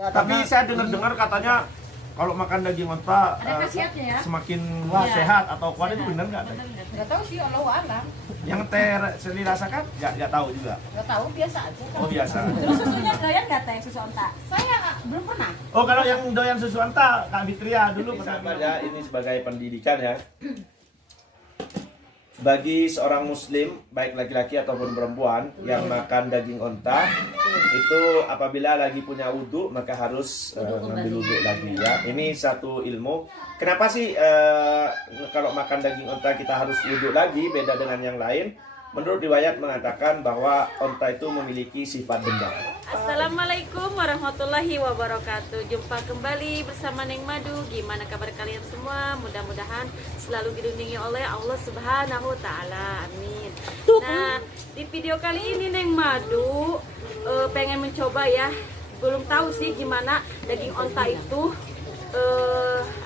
Tapi saya dengar katanya kalau makan daging onta semakin sehat atau kuat, itu benar nggak? Nggak tahu sih, Allahu a'lam. Yang teh sendiri rasakan nggak tahu juga. Nggak tahu, biasa aja. Oh biasa. Terus susunya doyan nggak teh, susu onta? Saya belum pernah. Oh kalau yang doyan susu onta, Kak Fitria dulu pernah ya. Ini sebagai pendidikan ya. Bagi seorang muslim, baik laki-laki ataupun perempuan yang makan daging onta, itu apabila lagi punya wudhu maka harus ngambil wudhu lagi ya. Ini satu ilmu. Kenapa sih kalau makan daging onta kita harus wudhu lagi, beda dengan yang lain? Menurut riwayat mengatakan bahwa onta itu memiliki sifat dendam. Assalamualaikum warahmatullahi wabarakatuh. Jumpa kembali bersama Neng Madu. Gimana kabar kalian semua? Mudah-mudahan selalu dilindungi oleh Allah Subhanahu wa Ta'ala. Amin. Nah, di video kali ini Neng Madu pengen mencoba ya. Belum tahu sih gimana daging onta itu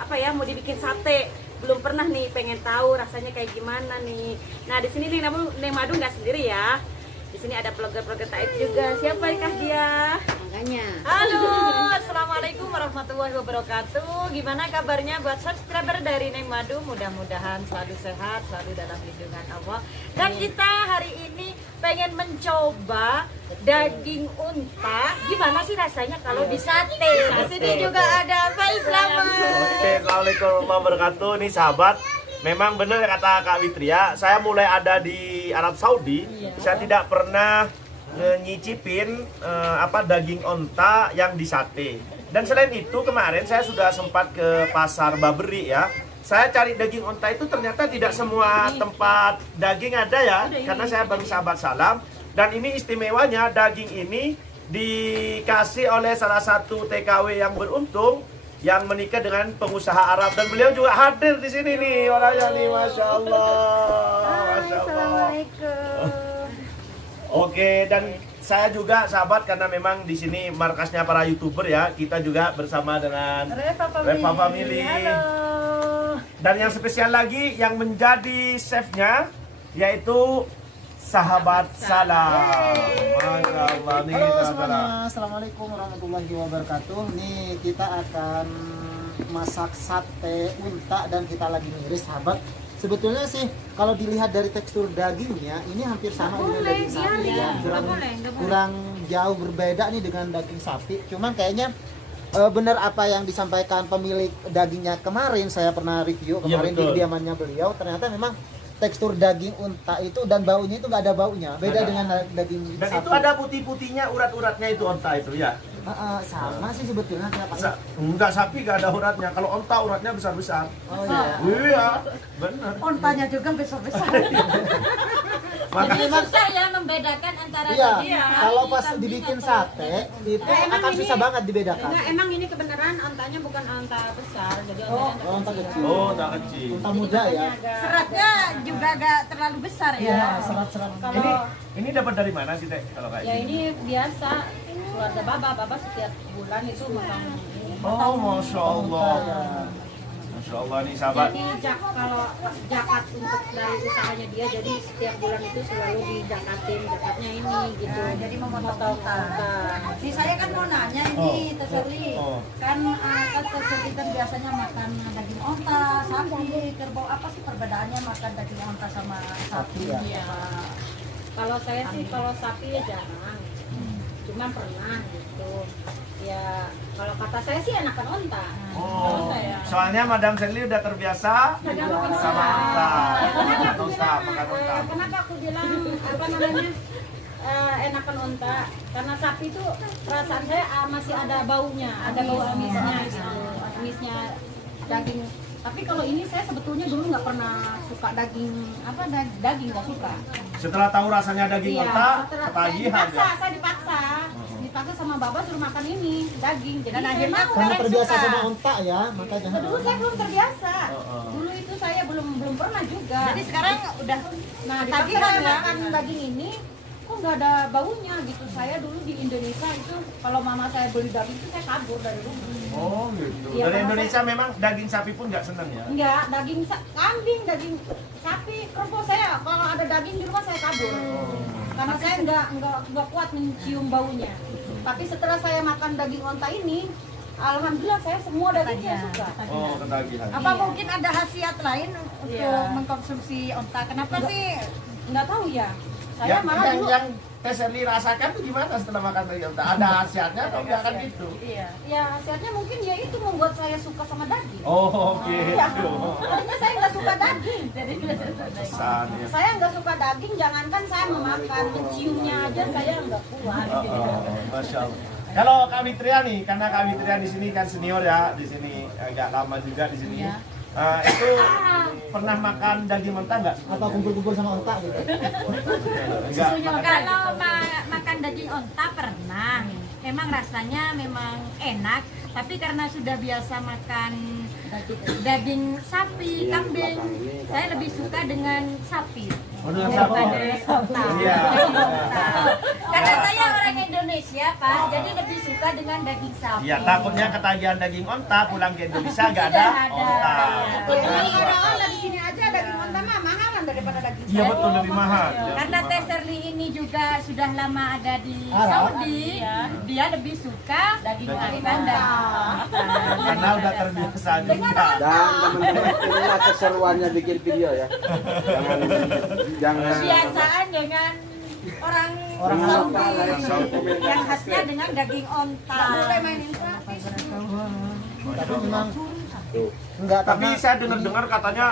mau dibikin sate. Belum pernah nih, pengen tahu rasanya kayak gimana nih. Nah, di sini Neng Madu nggak sendiri ya. Di sini ada vlogger-vlogger taib juga. Siapakah dia? Makanya. Halo, assalamualaikum warahmatullahi wabarakatuh. Gimana kabarnya buat subscriber dari Neng Madu? Mudah-mudahan selalu sehat, selalu dalam lindungan Allah. Dan kita hari ini pengen mencoba daging unta. Gimana sih rasanya kalau di sate? Di sini juga ada Pak Islam. Oke, assalamualaikum warahmatullahi wabarakatuh. Nih sahabat, memang benar kata Kak Fitria, saya mulai ada di Arab Saudi, saya tidak pernah nyicipin daging onta yang di sate. Dan selain itu kemarin saya sudah sempat ke pasar Baberi ya. Saya cari daging onta itu ternyata tidak semua tempat daging ada ya, karena saya baru sahabat salam. Dan ini istimewanya, daging ini dikasih oleh salah satu TKW yang beruntung yang menikah dengan pengusaha Arab, dan beliau juga hadir di sini nih orangnya nih, masya Allah, masya Allah. Assalamualaikum. Oke, dan saya juga sahabat karena memang di sini markasnya para YouTuber ya, kita juga bersama dengan Reva Family. Halo. Dan yang spesial lagi yang menjadi chefnya yaitu Sahabat Salam. Masya Allah nih. Halo semuanya, assalamualaikum warahmatullahi wabarakatuh. Nih kita akan masak sate unta dan kita lagi ngiris sahabat. Sebetulnya sih kalau dilihat dari tekstur dagingnya ini hampir sama dengan daging sapi ya. Kurang jauh berbeda nih dengan daging sapi. Cuman kayaknya benar apa yang disampaikan pemilik dagingnya kemarin, saya pernah review kemarin di kediamannya beliau, ternyata memang tekstur daging unta itu dan baunya itu nggak ada baunya, beda dengan daging dan sapi. itu ada putih-putihnya, urat-uratnya itu onta itu ya. Sama sih sebetulnya kenapa? Enggak, sapi nggak ada uratnya, kalau onta uratnya besar-besar. Oh iya. Iya, benar. Ontanya juga besar-besar. Jadi susah ya membedakan antara Iya, daging sapi, kalau pas kambing, dibikin atau- sate itu akan susah banget dibedakan. Enggak, emang ini kebenaran ontanya bukan onta besar, jadi Oh, ontanya onta kecil. Oh, tak kecil. Unta muda ya. Seratnya juga agak terlalu besar Iya, ya. serat-serat. Ini dapat dari mana sih Teh kalau kayak ya gini? ini biasa keluarga baba setiap bulan itu makan ini. Oh, masya Allah. Masya Allah nih sahabat. Jadi kalau zakat untuk dari usahanya dia, jadi setiap bulan itu selalu dijakatin zakatnya ini gitu. Jadi memotong onta. Si saya kan mau nanya ini, Teseli. Kan Teseli kan biasanya makan daging onta, sapi, kerbau. Apa sih perbedaannya makan daging onta sama sapi? Ya. Iya. Kalau saya sih kalau sapi ya jarang. Cuman pernah gitu. Ya kalau kata saya sih enakan onta. Oh, Onta ya. soalnya Madam Sally udah terbiasa sama onta. Makan onta, makan onta. Kenapa aku bilang apa namanya enakan onta? Karena sapi itu perasaan saya masih ada baunya, ada bau amisnya, gitu. Amisnya daging. Tapi kalau ini saya sebetulnya dulu nggak pernah suka daging daging nggak suka. Setelah tahu rasanya daging onta, ketagihan ya. Saya dipaksa sama Baba suruh makan ini daging. Jadi Dan saya akhirnya mau. Karena terbiasa sama onta ya, makanya. Dulu saya belum terbiasa. Dulu itu saya belum pernah juga. Jadi sekarang udah Nah, Tadi dipaksa kan saya ya. makan daging ini, kok nggak ada baunya gitu. Saya dulu di Indonesia itu, kalau mama saya beli daging itu saya kabur dari rumah. Oh gitu. Iya, Dari karena Indonesia memang daging sapi pun nggak seneng ya. Enggak, daging kambing, daging sapi, kerbau saya. Kalau ada daging di rumah saya kabur. Karena saya nggak kuat mencium baunya. Tapi setelah saya makan daging onta ini, alhamdulillah saya semua daging saya suka. Oh, ketagihan. Apa mungkin ada khasiat lain untuk Iya. mengkonsumsi onta? Kenapa sih? Nggak tahu ya. Saya malah dulu. yang Teh Sherly rasakan tuh gimana setelah makan daging onta? Ada khasiatnya atau enggak kan gitu? Iya. Ya khasiatnya mungkin ya itu membuat saya suka sama daging. Oh, oke. Iya. Tadinya saya nggak suka daging. Pesan ya. Saya nggak suka daging, jangankan saya memakan, menciumnya aja saya nggak kuat. Masya Allah. Kalau Kak Fitria nih, karena Kak Fitria di sini kan senior ya, di sini agak lama juga di sini. Itu pernah makan daging mentah nggak? Atau kumpul-kumpul sama onta gitu. Enggak. Kalau makan daging onta pernah, memang rasanya memang enak. Tapi karena sudah biasa makan daging sapi, kambing, saya lebih suka dengan sapi. Oh, dengan sapi. Daripada onta. Iya. Daging onta. Karena saya orang Indonesia, Pak, jadi lebih suka dengan daging sapi. Ya takutnya ketagihan daging onta pulang ke Indonesia nggak ada Tidak ada. onta. Kadang-kadang di sini aja daging onta mah mahalan daripada daging Iya betul lebih mahal. Karena Teh Sherly ini juga sudah lama ada di Arab. Saudi, dia lebih suka daging onta. Karena udah terbiasa juga. Dan teman-teman inilah keseruannya bikin video ya. Jangan Kebiasaan dengan orang Orang Saudi yang khasnya dengan daging onta. boleh mainin gratis. Tapi memang enggak, Tapi karena saya dengar-dengar katanya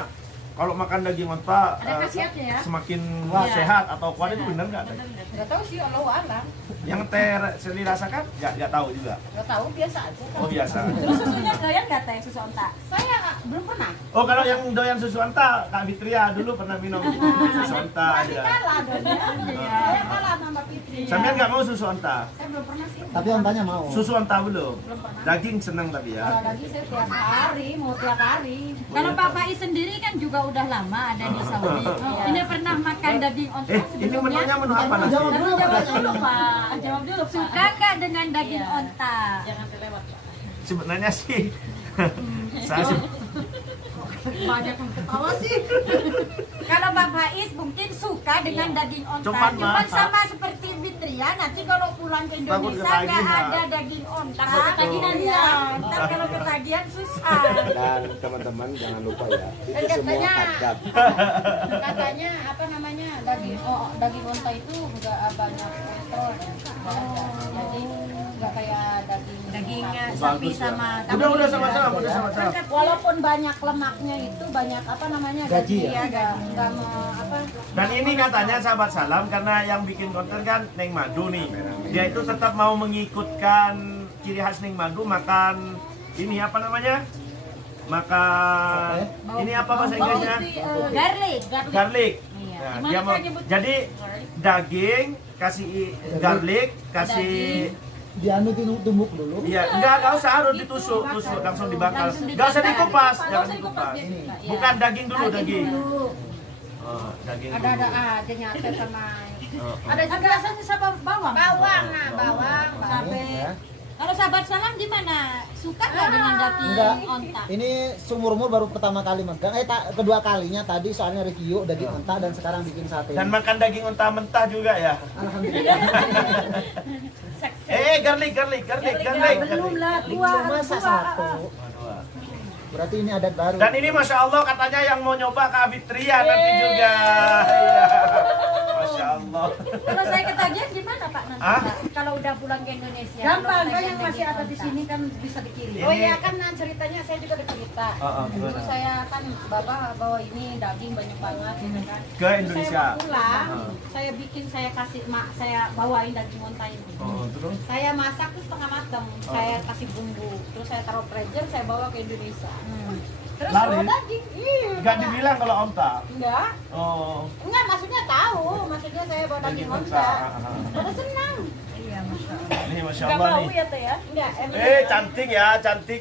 kalau makan daging onta Ada khasiatnya ya? semakin Iya. sehat atau kuat itu benar nggak? Nggak tahu sih, Allahu a'lam. Yang Teh Sherly rasakan nggak tahu juga. Nggak tahu, biasa aja. Oh biasa. Terus susunya doyan nggak Teh susu onta? Saya belum pernah. Oh kalau yang doyan susu onta, Kak Fitria dulu pernah minum susu onta Masih aja. kalah dong ya. Saya kalah sama Mbak Fitri. Sampean nggak mau susu onta? Saya belum pernah sih. tapi ontanya mau. Susu onta belum? Daging seneng tapi ya. Kalau daging saya tiap hari, mau tiap hari. Kalau Pak Faiz sendiri kan juga udah lama ada di Saudi. Ini pernah makan daging onta Ini sebelumnya? menunya menu apa nanti? Jawab dulu, Jawab Pak. dulu Pak, jawab dulu. Suka nggak dengan daging onta? Jangan terlewat. Sebenarnya sih saya sih Banyak yang ketawa sih. Kalau Pak Faiz mungkin suka dengan daging onta. Cuman Cuman mahal. sama seperti Fitria, nanti kalau pulang ke Indonesia nggak ketagihan. ada daging onta. Takut Ketagihan ya. Ntar kalau ketagihan susah. dan teman-teman jangan lupa ya. Itu semua katanya- adab. Katanya apa namanya daging onta itu nggak banyak kolesterolnya. Nggak ada. Jadi nggak kayak Daging sapi. sapi bagus ya. sama Udah sama-sama, udah sama-sama. Walaupun banyak lemaknya itu banyak apa namanya Gaji ya? nggak apa Dan ini katanya sahabat salam karena yang bikin konten kan Neng Madu nih. Dia itu tetap mau mengikutkan ciri khas Neng Madu makan ini apa namanya? Makan ini apa bahasa Inggrisnya? garlic. Garlic. Iya. Nah, Gimana dia mau cara nyebut? jadi daging kasih garlic, kasih Dianu tumbuk dulu. iya, enggak usah harus ditusuk, langsung dibakar. Enggak usah dikupas, jangan dikupas. Bukan daging dulu, daging. Oh, daging ada dulu. aja nyate sama Ada juga rasanya sama bawang. bawang bawang Cabe. Ya. Kalau sahabat salam gimana? Suka nggak dengan daging Enggak. onta? Ini seumur-umur baru pertama kali megang. Kedua kalinya tadi soalnya review daging onta dan sekarang bikin sate. Dan makan daging unta mentah juga ya. Alhamdulillah. Garlic. Belum lah, Belum masa satu. Berarti ini adat baru. Dan ini Masya Allah katanya yang mau nyoba Kak Fitria nanti juga. Iya. Masya Allah. Kalau saya ketagihan gimana Pak nanti? Ah? Pak? Kalau udah pulang ke Indonesia? gampang kalau kan yang ketagihan masih ada daging di onta. sini kan bisa dikirim. Ini- Oh iya kan ceritanya saya juga ada cerita. gimana? Dulu saya kan bapak bawa ini daging banyak banget gitu kan. Ke Indonesia. Saya mau pulang, saya kasih mak saya bawain daging onta ini. Oh, terus? Saya masak tuh setengah matang, saya kasih bumbu, terus saya taruh freezer, saya bawa ke Indonesia. Terus Lari? bawa daging, Enggak dibilang kalau onta. enggak, Oh. enggak maksudnya tahu, maksudnya saya bawa daging Daging onta. onta. Pada senang, Ini Masya Allah nih. ya Teh ya? enggak emang. Cantik ya. Capek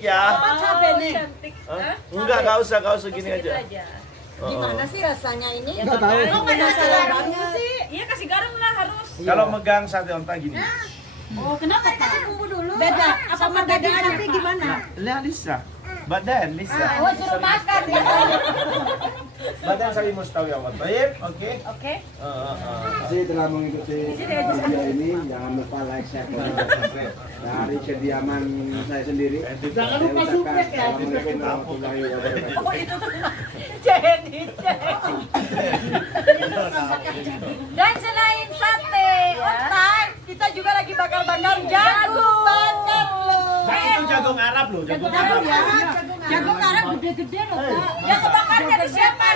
nih. Cantik. Hah? Enggak usah gini aja. Gimana sih rasanya ini? Enggak tahu. Oh, nggak ada garamnya sih. Iya kasih garam lah harus. Kalau megang sate onta gini. Oh, kenapa kasih bumbu dulu? Beda, sama daging sapi gimana? Lihat Lisa. Badan Lisa. Oh, suruh makan ya. Badan Sari Mustawi Awad. Baik, oke. Oke. Kasih telah mengikuti video ini. Jangan lupa like, share, komen, dan subscribe. Dari kediaman saya sendiri. Jangan lupa subscribe ya. Assalamualaikum warahmatullahi wabarakatuh. Oh itu tuh. Jadi. Dan selain sate otak, kita juga lagi bakar-bakar jagung. Bakar loh. Nah, itu jagung Arab loh, jagung Arab. Jagung Arab gede-gede loh, Kak. Yang kebakarnya di siapa?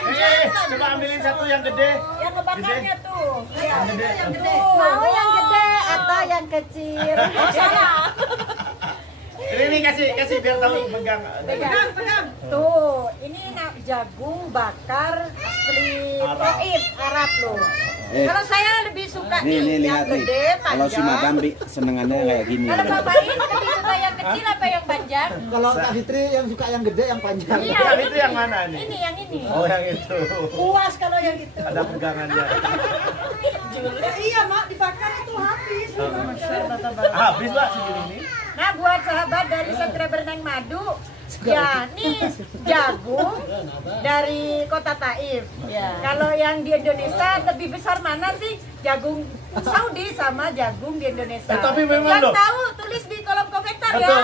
Coba ambilin satu yang gede. Yang kebakarnya tuh. Yang gede. Mau yang gede atau yang kecil? Oh, salah. Ini kasih biar tahu pegang. Pegang. Tuh, ini jagung bakar asli Taif Arab loh. Kalau saya lebih suka Nih yang lihat nih. gede, Kalau si panjang. Madam senengannya kayak gini. Kalau Bapak ini lebih suka yang kecil apa yang panjang? Kalau Kak Fitri yang suka yang gede, yang panjang. Iya, Yang itu yang mana nih? Ini yang ini. Oh, yang itu. Puas kalau yang itu. Ada pegangannya. Iya mak, dibakar itu habis. Habis Pak segini ini. Nah, buat sahabat dari subscriber Neng Madu, ya nih jagung dari kota Taif. Ya. Kalau yang di Indonesia lebih besar mana sih? Jagung Saudi sama jagung di Indonesia. Tapi memang yang loh. tahu tulis di kolom komentar Betul. ya.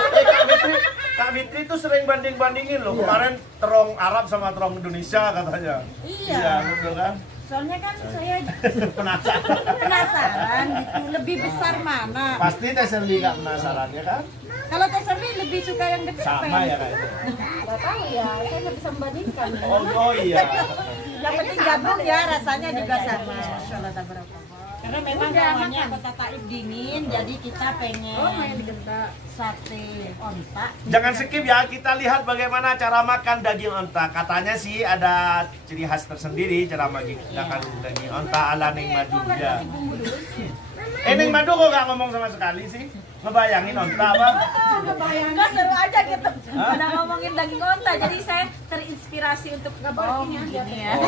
Kak Fitri tuh sering banding-bandingin loh. Kemarin terong Arab sama terong Indonesia katanya. Iya. Betul kan? Soalnya kan saya Penasaran. penasaran gitu, lebih besar mana? Pasti Teh Serli nggak penasaran ya kan? Kalau Teh Serli lebih suka yang gede apa Sama yang ya kayaknya. Gak tahu ya, saya nggak bisa membandingkan. Oh iya. Yang penting jagung ya rasanya juga sama. Karena memang awalnya kota Taif dingin, jadi kita pengen sate onta. Jangan skip ya, kita lihat bagaimana cara makan daging onta. Katanya sih ada ciri khas tersendiri cara makan daging onta ala Neng Madu ya. Neng Madu kok gak ngomong sama sekali sih? Ngebayangin onta apa? Enggak seru aja gitu. Udah ngomongin daging onta, jadi saya terinspirasi untuk Gini ya.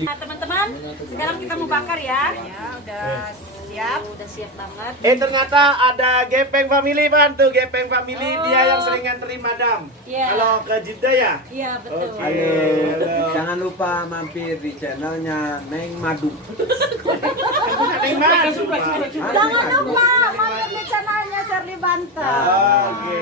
Nah teman-teman, sekarang kita mau bakar ya. Ya udah siap. Udah siap banget. Ternyata ada Gepeng Family Pan tuh, Gepeng Family dia yang sering nganterin Madam. Iya. Kalau ke Jeddah ya? Iya betul. Oke. Halo. Jangan lupa mampir di channelnya Neng Madu. Neng Madu. Pak. Jangan lupa mampir di channelnya Serli Banten. Oke.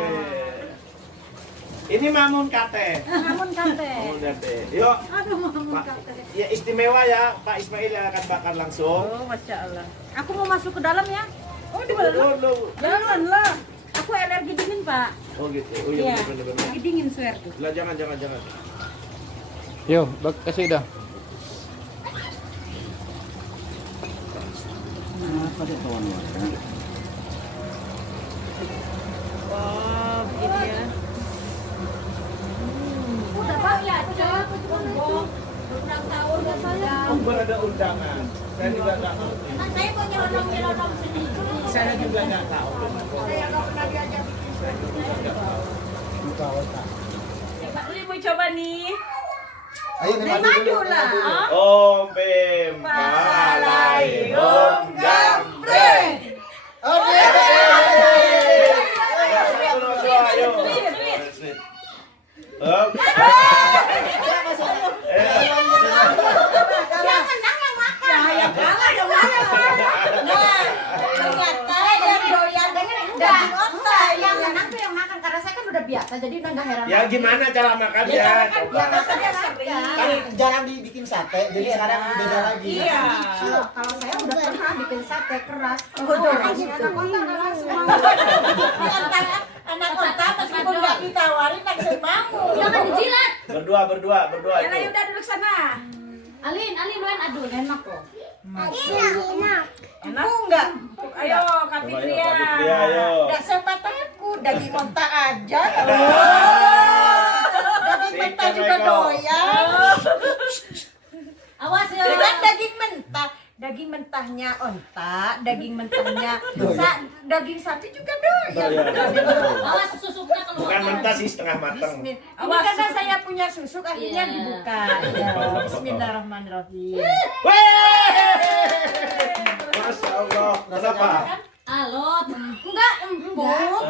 Ini Mamun Kate. Namun kate. Mamun Kate. Yuk. Aduh Mamun Pak, kate. ya istimewa ya Pak Ismail yang akan bakar langsung. Oh, Masya Allah. Aku mau masuk ke dalam ya. Oh, di Dulu. Janganlah. Aku alergi dingin, Pak. Oh gitu. Oh iya Iya. benar. Alergi dingin swear tuh. Lah jangan. Yo, kasih dah. Apa dia kawan-kawan? Wow, begini ya. Udah Pak ya, udah ulang tahun ya saya. Oh, berada undangan. Saya juga nggak ngerti. Kan saya mau nyelonong sendiri. Saya juga nggak tahu. Saya nggak pernah diajak bikin Uli mau coba nih. Ayo Neng Madu dulu. lah. Om Pem Palai Om Jambreng. Oke. Yang menang yang makan. Yang kalah yang makan. Nah, ternyata yang doyan daging onta yang menang tuh yang makan karena saya kan udah biasa jadi udah nggak heran. Ya gimana cara makannya? Ya Coba. makan yang sering. Kan jarang dibikin sate, jadi sekarang beda lagi. Iya. Kalau saya udah pernah bikin sate keras. Anak onta langsung mau. Anak onta meskipun nggak ditawarin langsung mau. Jangan dijilat. Berdua Ya itu. udah duduk sana. Alin main aduh enak kok. Enak? Enggak. Ayo Kak Fitri ya. Ayo. Enggak sempat aku daging onta aja. Daging mentah juga doyan. Awas ya. Dengan daging mentah. Daging mentahnya onta, daging mentahnya daging sapi juga doyan. Awas susuknya keluar. Bukan mentah sih setengah matang. Ini karena saya punya susuk akhirnya dibuka. Ya, Bismillahirrahmanirrahim. Masya Allah. Kenapa? Alot. Enggak empuk.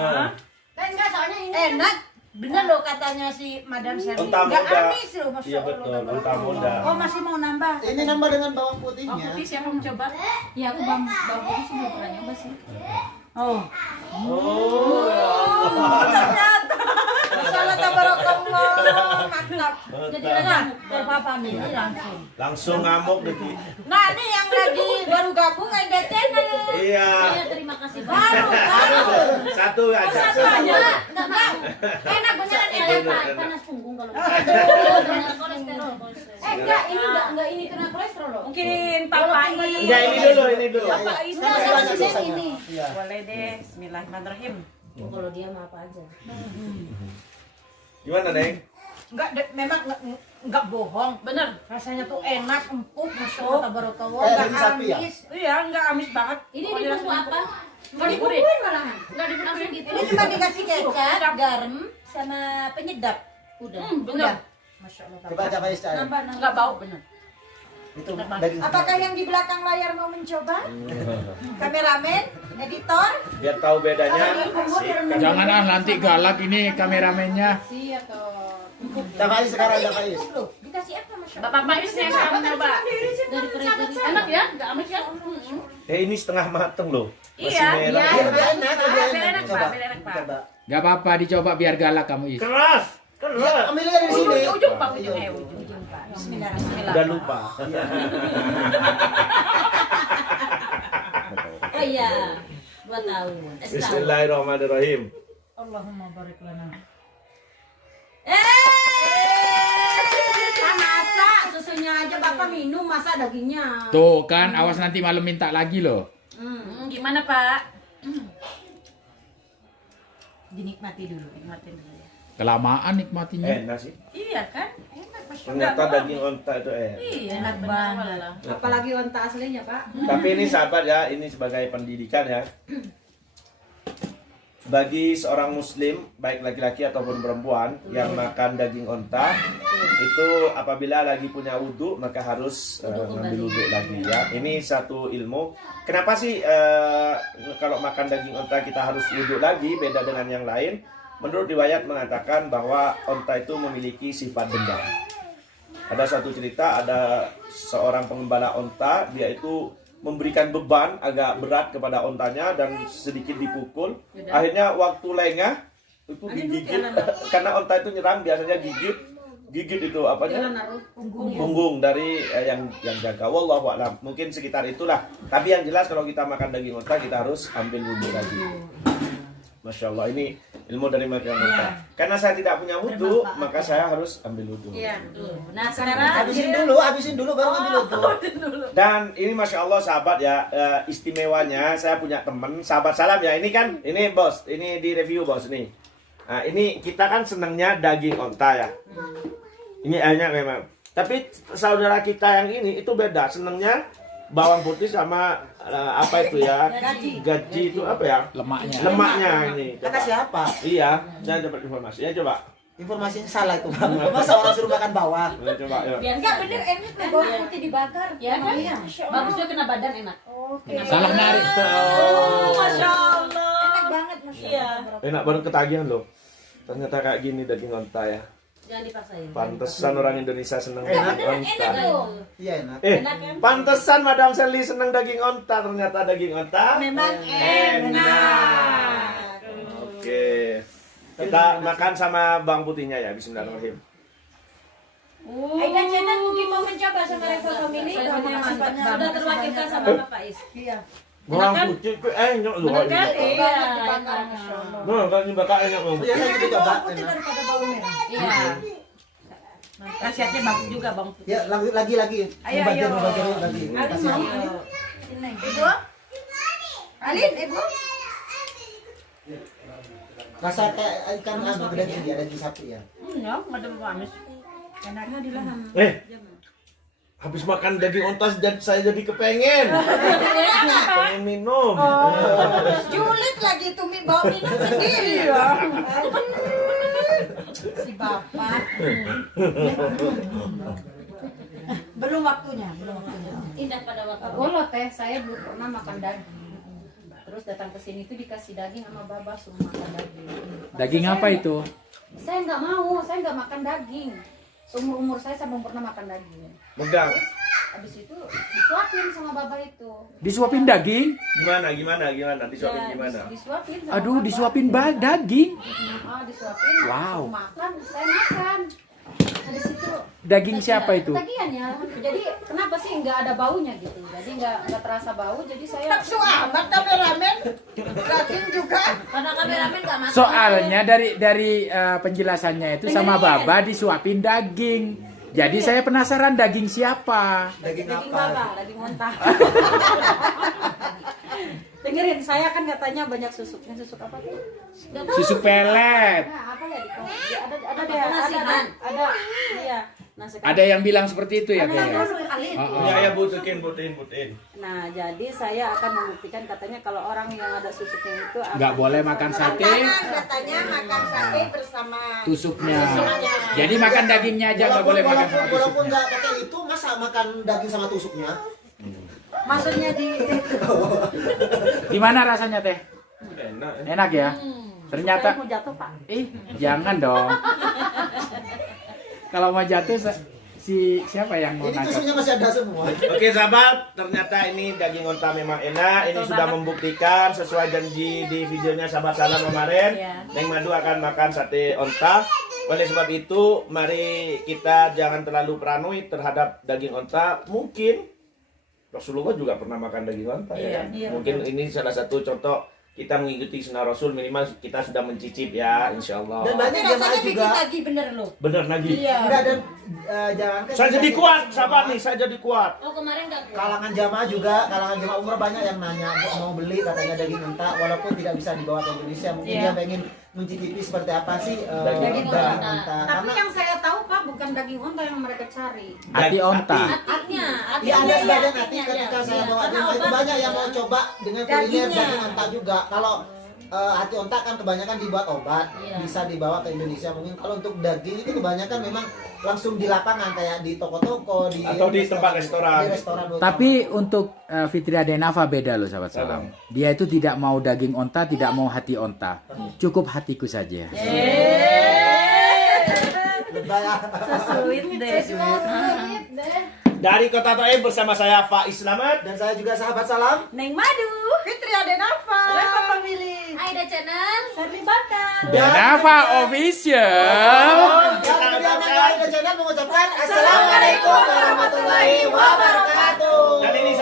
Enggak soalnya ini enak. Bener loh katanya si Madam Sherly. Unta Nggak muda. amis loh, Masya Iya Allah. betul, unta muda. Oh masih mau nambah? Ini nambah dengan bawang putihnya. Putih siapa mau coba? Ya aku bang putih sih belum pernah nyoba sih. Oh. Oh, ya Allah. Ternyata. Salah tabarakallah. Mantap. Jadi Mantap. ada Dari Papa nih langsung. Langsung ngamuk deh Ki. Nah ini yang lagi baru gabung ada channel. Iya. saya terima kasih banget. Baru. Satu aja. Satu aja. Enggak bang. Enak beneran Enak, enak pak. enak. Panas punggung kalau. Banyak kolesterol. Enggak ini kena kolesterol loh. Mungkin Papa Enggak, ini dulu. Papa Is Saya Enggak, banyak saya biasanya. ini. Iya. boleh deh. Bismillahirrahmanirrahim. Oh, kalau dia mah apa aja. Gimana, Deng? Memang enggak bohong. Bener. Rasanya tuh enak, empuk, masya Allah, tabarakallah, Kayak enggak daging sapi ya? amis. Iya, enggak amis banget. Ini Pokoknya dibumbu rasanya apa? Nggak dibumbuin malahan. Enggak dibumbu langsung gitu. Ini cuma dikasih kecap, garam, sama penyedap. Udah. bener. Masya Allah. Coba aja Pak Is, Cak. Nambah. Enggak bau bener. Itu daging. Apakah yang di belakang layar mau mencoba? Kameramen, editor, Biar tahu bedanya. Asik. Jangan nanti galak ini kameramennya. Cak Faiz sekarang Cak Faiz. loh, dikasih apa Masya Allah? Bapak Is yang kamu coba. Dari dari Enak ya? Enggak amis ya? Ini setengah mateng loh. Masih Iya, merah. Iya, lebih enak, lebih Biar enak. enak, Coba. Pak, biar enak, Pak. Coba. Gak apa-apa dicoba biar galak kamu Is. Keras. Ambilnya dari sini. Ujung, Pak, ujung. Iya, Ujung. Bismillahirrahmanirrahim. Udah lupa. Oh iya. 2 tahun. Bismillahirrahmanirrahim. Allahumma barik lana. Masa susunya aja Bapak minum, masa dagingnya. Tuh kan, awas nanti malam minta lagi loh. Gimana, Pak? Dinikmati dulu. Nikmatin dulu ya. Kelamaan nikmatinya. Enak sih. Iya kan? Enak, Mas. Ternyata daging onta itu Iya, Enak bener banget. lah. Apalagi onta aslinya, Pak. Tapi ini sahabat ya, ini sebagai pendidikan ya. Bagi seorang muslim, baik laki-laki ataupun perempuan yang makan daging onta, itu apabila lagi punya wudhu maka harus ngambil wudhu lagi ya. Ini satu ilmu. Kenapa sih kalau makan daging onta kita harus wudhu lagi, beda dengan yang lain? Menurut riwayat mengatakan bahwa onta itu memiliki sifat dendam. Ada satu cerita, ada seorang pengembala onta, dia itu memberikan beban agak berat kepada ontanya dan sedikit dipukul. Akhirnya waktu lengah itu digigit karena onta itu nyerang biasanya gigit itu apanya punggung dari yang jaga. Wallahu a'lam. Mungkin sekitar itulah. Tapi yang jelas kalau kita makan daging onta kita harus ambil wudhu lagi. Masya Allah, ini ilmu dari makan onta. Karena saya tidak punya wudhu, maka saya harus ambil wudhu. Iya. Nah, sekarang Habisin dulu baru ngambil wudhu. Dan ini Masya Allah sahabat ya, istimewanya saya punya temen, sahabat salam ya. Ini kan, ini bos, ini di review bos nih. Nah, ini kita kan senangnya daging onta ya. Ini enak memang. Tapi saudara kita yang ini itu beda, senangnya bawang putih sama apa itu ya? Gaji itu apa ya? Lemaknya. Lemaknya ini. Kata Coba. siapa? Iya, saya dapat informasinya coba. Informasinya salah itu. Masa orang suruh makan bawang? Coba ya. Enggak bener enak loh, bawang putih dibakar. ya kan? Iya, Masya Allah. Bagus juga kena badan enak. Oke. Salah narik. Oh. Masya Allah. Enak banget Masya Allah. Enak banget ketagihan loh. Ternyata kayak gini daging onta ya. Jangan dipaksain. Pantesan orang Indonesia seneng Enak. daging Enak onta. dong. Iya enak. Pantesan Madam Sherly seneng daging onta. Ternyata daging onta Memang enak. Oke. Kita makan sama bawang putihnya ya. Bismillahirrahmanirrahim. Aida channel mungkin mau mencoba sama Revo Family. Saya Kalau punya makasih mantap. banyak. Sudah terwakilkan sama Bapak Is. Iya. Bawang putih itu enak loh. Bener kan? Enak Iya. banget dibakar Masya Allah. Nah, kan dibakar enak bawang Iya putih. saya juga coba. Bawang putih Enak. daripada bawang merah. Iya. Khasiatnya bagus juga bang. Ya lagi. Ayo, Bagian ayo. lagi. Alin Kasih. mau? Ini. Ibu? Alin, Ibu? Rasa kayak ikan asin daging dia daging sapi ya. Ya, nggak ada amis. Enaknya di lahan. Habis makan daging onta saya jadi kepengen. Pengen minum. Julid lagi tuh bawa minum sendiri. Si bapak. Belum waktunya. Indah pada waktu. Oh loh teh, saya belum pernah makan daging. Terus datang ke sini tuh dikasih daging sama Baba, suruh makan daging. Daging apa itu? Saya nggak mau, saya nggak makan daging. Umur saya belum pernah makan daging. Megang. Habis itu disuapin sama baba itu. Disuapin daging? Gimana? Disuapin Ya, gimana? Disuapin sama Aduh, baba. disuapin daging. Disuapin. Wow. Aku makan, saya makan. Habis itu Daging siapa itu? tagihannya. Jadi kenapa sih nggak ada baunya gitu? Jadi nggak terasa bau. Jadi saya. Amat kameramen. Daging juga. Karena kameramen nggak masuk. Soalnya dari penjelasannya itu sama Baba disuapin daging. Jadi saya penasaran daging siapa? Daging Daging apa? baba, daging unta. Dengerin, saya kan katanya banyak susuknya. Susuk apa tuh? Susu pelet. Nah, apa ya ada. Iya. Nah, sekarang Ada yang bilang seperti itu ya kayaknya. Ya butuhin. Nah, jadi saya akan membuktikan katanya kalau orang yang ada susuknya itu Nggak boleh makan sate, Katanya makan sate bersama tusuknya. Jadi makan dagingnya aja nggak boleh makan sama Walaupun tusuknya. nggak pakai itu, masa makan daging sama tusuknya? maksudnya di Gimana rasanya teh? Enak. Enak ya? Ternyata, saya mau jatuh, Pak. jangan dong. Kalau mau jatuh siapa yang mau Ini nangkap? tusuknya masih ada semua. Oke sahabat, ternyata ini daging onta memang enak. Ini sudah membuktikan sesuai janji di videonya sahabat salam kemarin. Neng Madu akan makan sate onta. Oleh sebab itu, mari kita jangan terlalu paranoid terhadap daging onta. Mungkin Rasulullah juga pernah makan daging onta ya kan? Mungkin ini salah satu contoh kita mengikuti sunnah Rasul, minimal kita sudah mencicip ya, insya Allah. Dan banyak jamaah juga. lagi bener loh. Bener lagi. Enggak, dan jangan Saya jadi kuat, sahabat nih, saya jadi kuat. Oh kemarin nggak kuat. kalangan jamaah juga, kalangan jamaah umrah banyak yang nanya mau beli katanya daging unta walaupun tidak bisa dibawa ke Indonesia, mungkin dia pengen mencicipi seperti apa sih Daging daging unta. unta. Tapi Karena yang saya tahu, Pak, bukan daging unta yang mereka cari. Hati onta. Artinya, ya ada sebagian nanti ketika saya bawa jemaah itu banyak yang mau coba dengan kuliner daging unta juga. Kalau hati onta kan kebanyakan dibuat obat, bisa dibawa ke Indonesia. Mungkin kalau untuk daging itu kebanyakan memang langsung di lapangan kayak di toko-toko, Atau di tempat restoran. Di restoran. Tapi untuk Fitria Denava beda loh sahabat salam. Dia itu tidak mau daging onta, tidak mau hati onta. Cukup hatiku saja. Sweet deh. Dari Kota Taif bersama saya Faiz Slamet. Dan saya juga sahabat salam. Neng Madu. Fitri Adenafa. Reva Family. Aida Channel. Serli Bakar. Denava Official. Yang kediaman Aida Channel mengucapkan Assalamualaikum warahmatullahi wabarakatuh. Dan ini